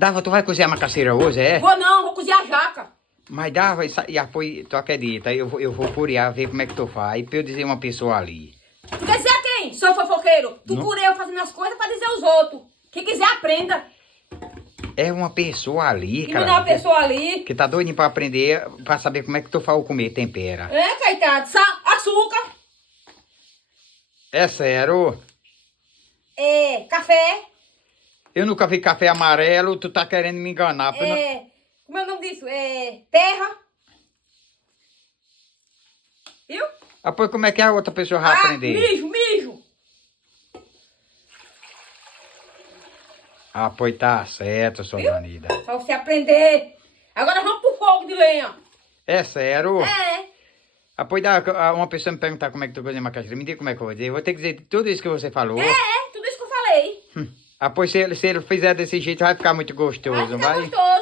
Dava, tu vai cozinhar macaxeira hoje, é? Vou não, vou cozinhar a jaca. Mas Dava, e apoio, tu acredita, eu vou curiar, ver como é que tu faz, pra eu dizer uma pessoa ali. Tu quer dizer a quem, seu fofoqueiro? Tu Não. por eu fazendo as coisas pra dizer aos outros. Quem quiser, aprenda. É uma pessoa ali, E cara. não é uma pessoa ali. Que tá doidinho pra aprender, pra saber como é que tu faz o comer, tempera. É, coitado. Açúcar. É sério? É, café. Eu nunca vi café amarelo, tu tá querendo me enganar. Como é o nome disso? É, terra. Viu? Ah, pois como é que a outra pessoa vai aprender? Mijo. Ah, pois tá certo, sua Viu? Danida. Pra você aprender. Agora vamos pro fogo de lenha. É sério? É. Ah, pois dá, uma pessoa me perguntar como é que tu cozinha macaxeira, me diga como é que eu vou dizer. Eu vou ter que dizer tudo isso que você falou. Tudo isso que eu falei. Ah, pois se ele fizer desse jeito vai ficar muito gostoso, Vai não ficar vai? gostoso.